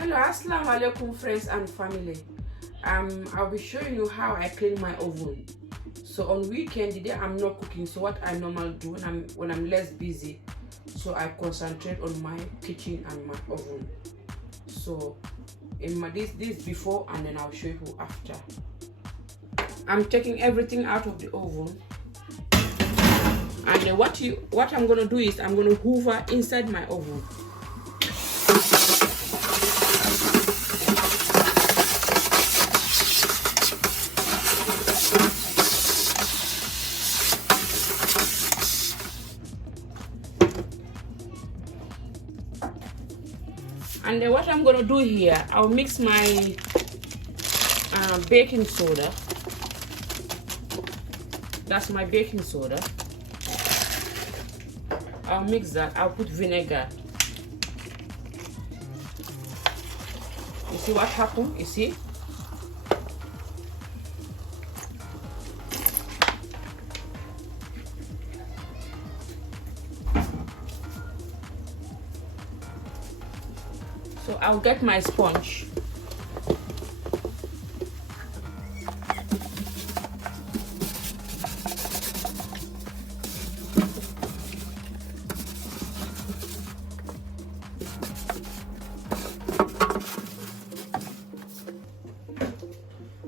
Hello, assalamu alaikum friends and family. I'll be showing you how I clean my oven. So on weekend, the day I'm not cooking, so what I normally do when I'm less busy, so I concentrate on my kitchen and my oven. So in my this before, and then I'll show you after. I'm taking everything out of the oven, and then what I'm gonna do is I'm gonna hoover inside my oven. And then what I'm gonna do here, I'll mix my baking soda. That's my baking soda. I'll mix that. I'll put vinegar. You see what happened? You see? So I'll get my sponge.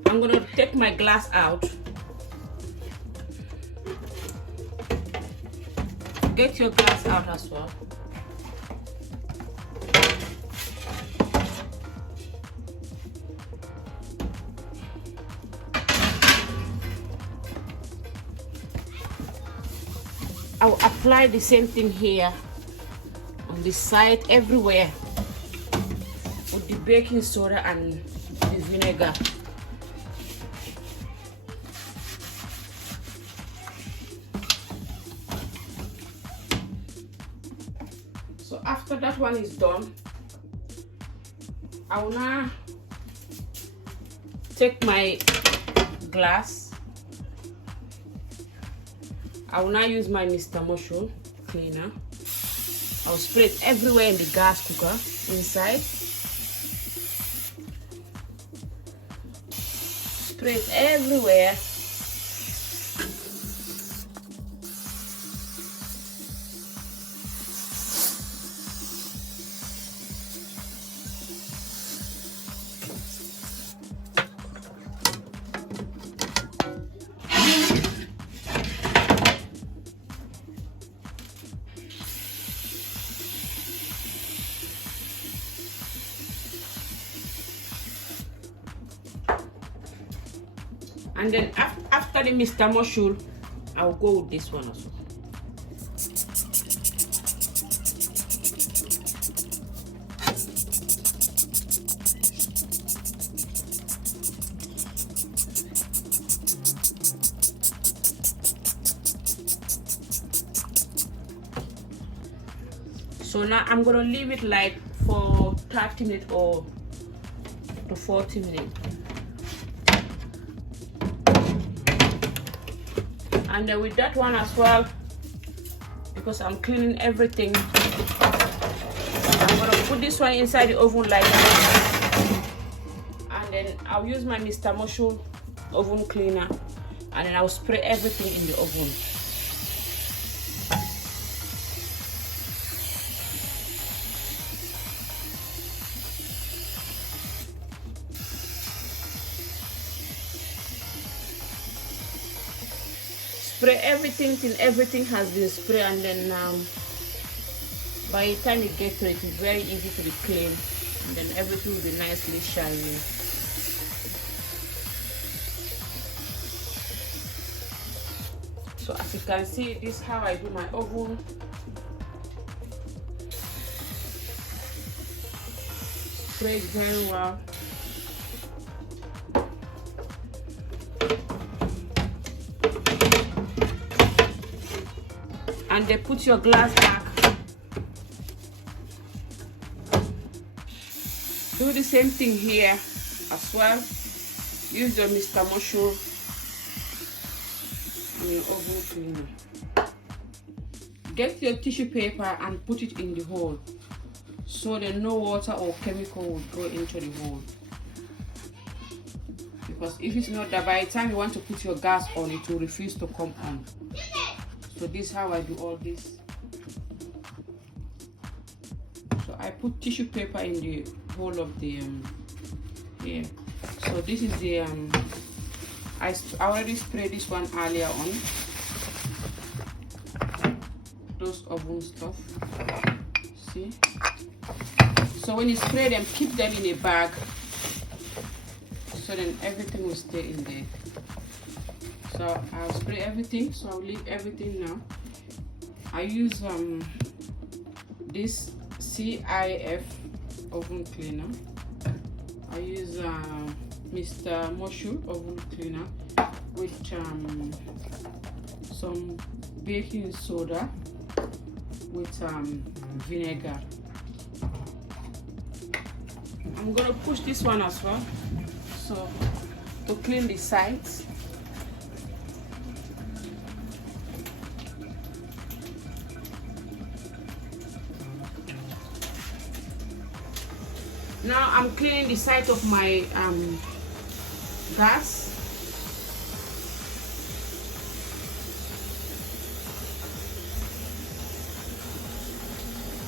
I'm gonna take my glass out. Get your glass out as well. I'll apply the same thing here on the side, everywhere, with the baking soda and the vinegar. So after that one is done, I will now take my glass. I will now use my Mr. Muscle cleaner. I'll spray it everywhere in the gas cooker inside. Spray it everywhere. And then after the Mr. Muscle, I'll go with this one as well. So now I'm gonna leave it like for 30 minutes or to 40 minutes. And then with that one as well, because I'm cleaning everything, I'm gonna put this one inside the oven like that. And then I'll use my Mr. Muscle oven cleaner, and then I'll spray everything in the oven. Spray everything till everything has been sprayed, and then by the time you get to it, it's very easy to be clean, and then everything will be nicely shiny. So as you can see, this is how I do my oven. Spray it very well. And then put your glass back. Do the same thing here as well. Use your Mr. Muscle and your oven cleaner. Get your tissue paper and put it in the hole. so that no water or chemical will go into the hole. Because if it's not that, by the time you want to put your gas on, it will refuse to come on. So this is how I do all this. So I put tissue paper in the hole of the here. So this is the I already sprayed this one earlier on, those oven stuff. See, so when you spray them, keep them in a bag, so then everything will stay in there. So I'll spray everything, so I'll leave everything now. I use this CIF oven cleaner. I use Mr. Moshu oven cleaner with some baking soda with vinegar. I'm gonna push this one as well, so to clean the sides. Now I'm cleaning the side of my gas.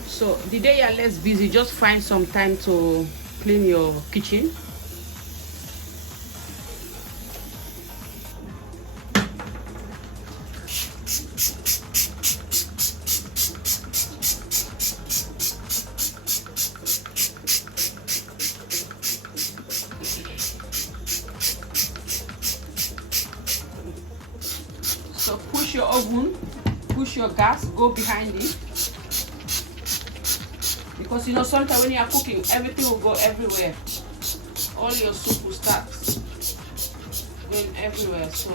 So the day you're less busy, just find some time to clean your kitchen. So push your oven, push your gas, go behind it. Because you know, sometimes when you are cooking, everything will go everywhere. All your soup will start going everywhere. So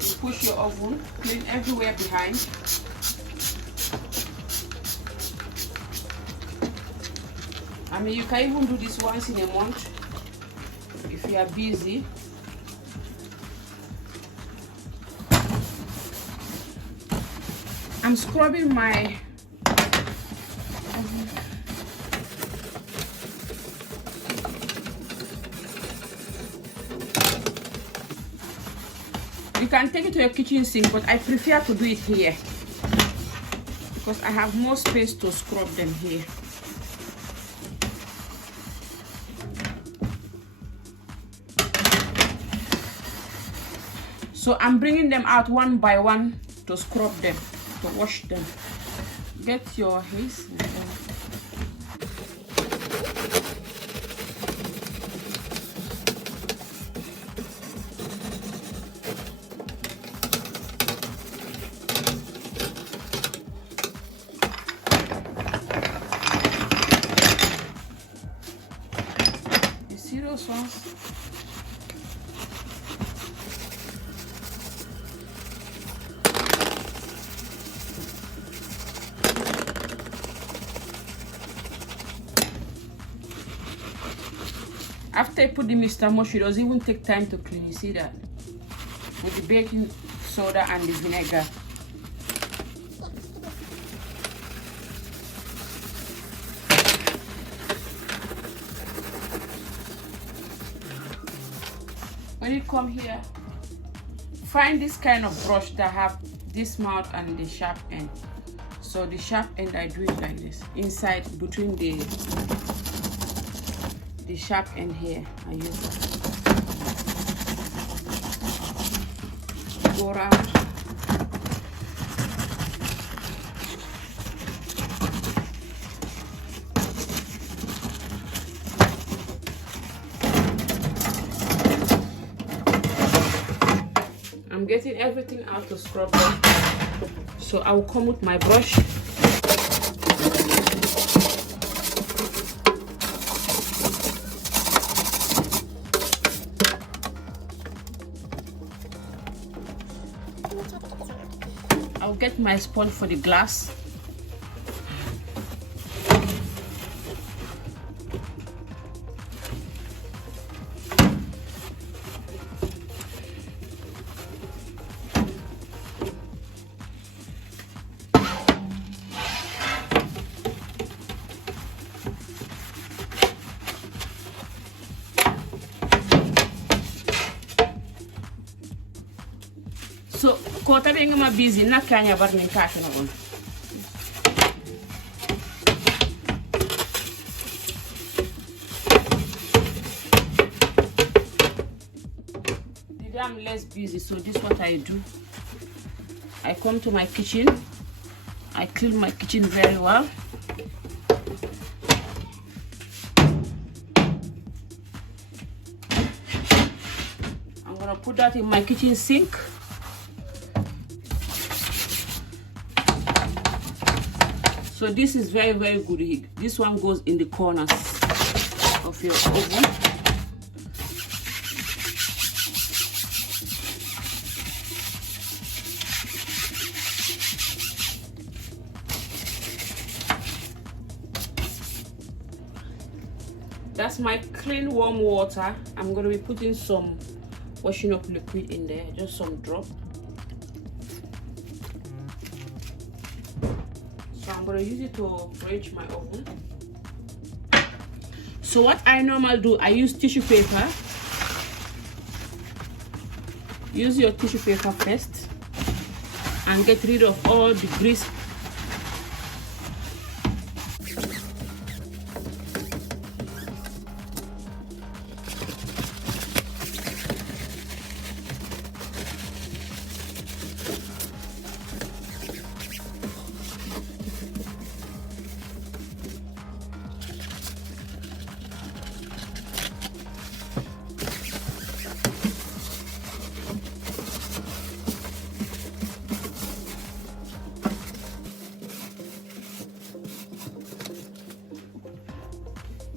you push your oven, clean everywhere behind. I mean, you can even do this once in a month if you are busy. I'm scrubbing my you can take it to your kitchen sink, but I prefer to do it here because I have more space to scrub them here. So I'm bringing them out one by one to scrub them, to wash them. Get your haze. You see those ones? After I put the Mr. Moshi, it doesn't even take time to clean. You see that? With the baking soda and the vinegar. When you come here, find this kind of brush that have this mouth and the sharp end. So the sharp end, I do it like this. Inside, between the sharp end here, I use that. Go around. I'm getting everything out to scrub them. So I will come with my brush. I'll get my sponge for the glass. ko tabe ngama busy nakanya bar nin ka kana on. Today I'm less busy, so this is what I do. I come to my kitchen, I clean my kitchen very well. I'm gonna put that in my kitchen sink. So this is very, very good. This one goes in the corners of your oven. That's my clean warm water. I'm going to be putting some washing up liquid in there, just some drop. So I'm going to use it to preheat my oven. So what I normally do, I use tissue paper. Use your tissue paper first and get rid of all the grease.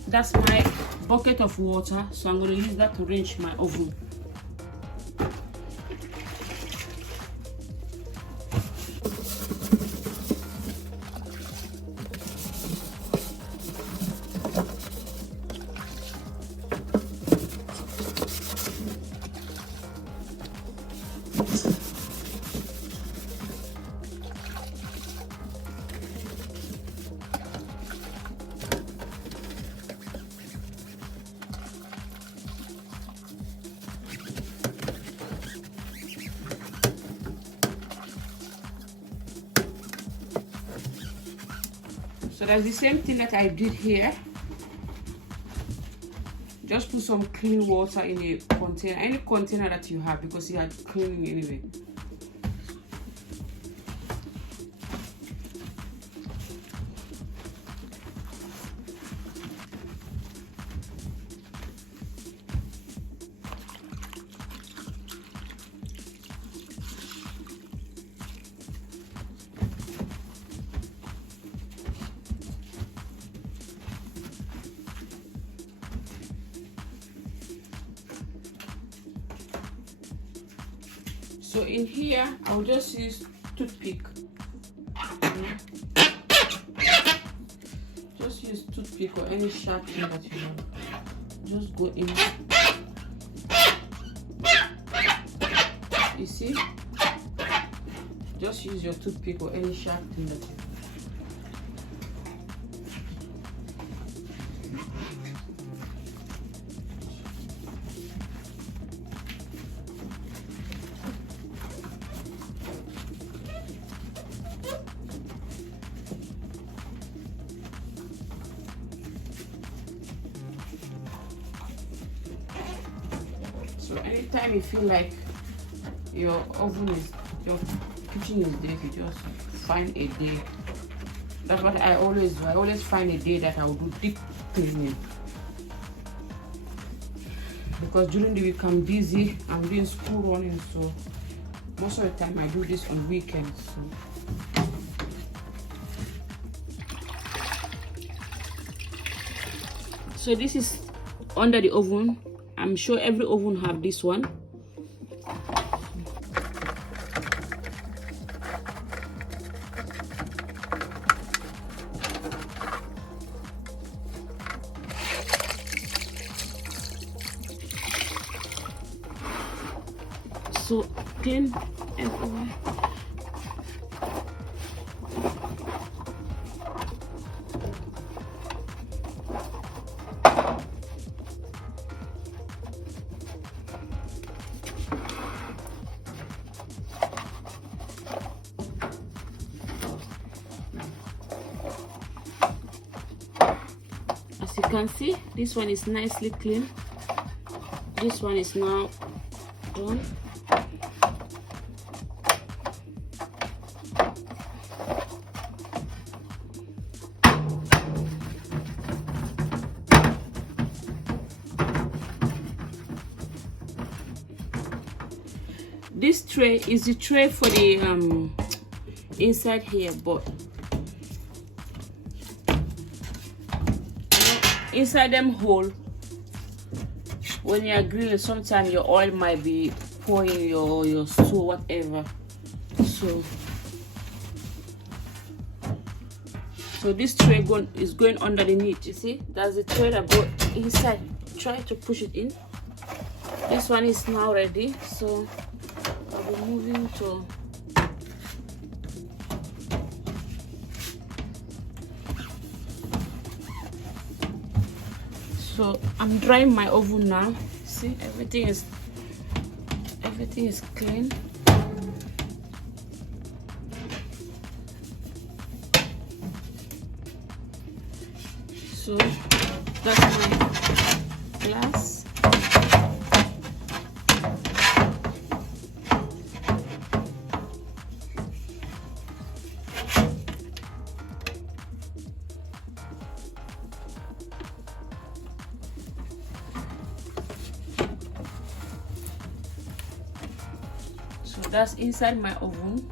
That's my bucket of water, so I'm going to use that to rinse my oven. So that's the same thing that I did here. Just put some clean water in a container, any container that you have, because you are cleaning anyway. So in here, I'll just use toothpick. Just use toothpick or any sharp thing that you want. Just go in. You see? Just use your toothpick or any sharp thing that you want. So anytime you feel like your kitchen is dirty, just find a day. That's what I always do. I always find a day that I will do deep cleaning. Because during the week I'm busy, I'm doing school running, so most of the time I do this on weekends. So this is under the oven. I'm sure every oven have this one. So clean everywhere. you can see, this one is nicely clean. This one is now done. This tray is the tray for the inside here, but inside them hole, when you are grilling, sometimes your oil might be pouring your stew, whatever. So this tray is going underneath. You see, that's the tray that go inside. Try to push it in. This one is now ready, so I'll be moving to so I'm drying my oven now. See, everything is clean. So that's my glass. So that's inside my oven.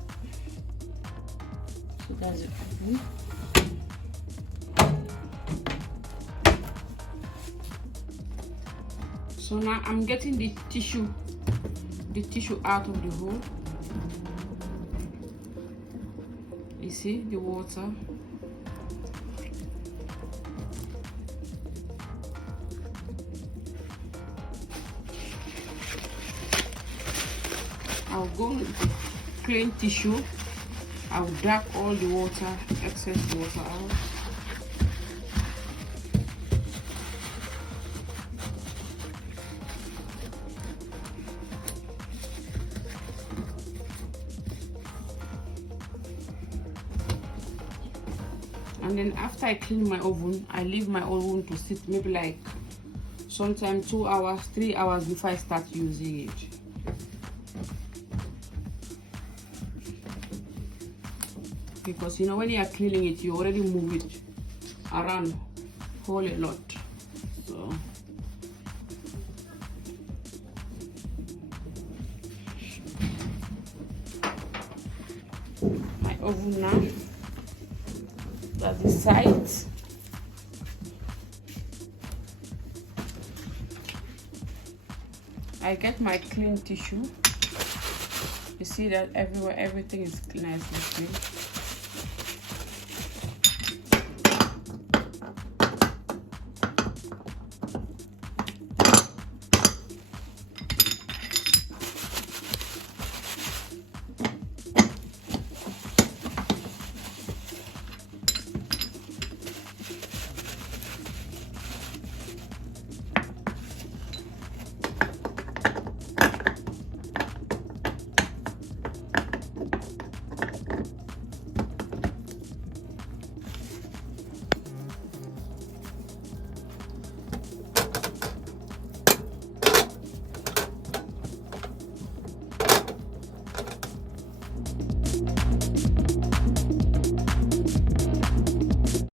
So that's the oven. So now I'm getting the tissue out of the hole. You see the water. I'll go with the plain tissue. I'll dab all the water, excess water out. And then after I clean my oven, I leave my oven to sit maybe like sometimes 2 hours, 3 hours before I start using it. Because you know, when you are cleaning it, you already move it around whole a lot. So my oven now, that's the sides. I get my clean tissue. You see that everywhere, everything is nicely clean.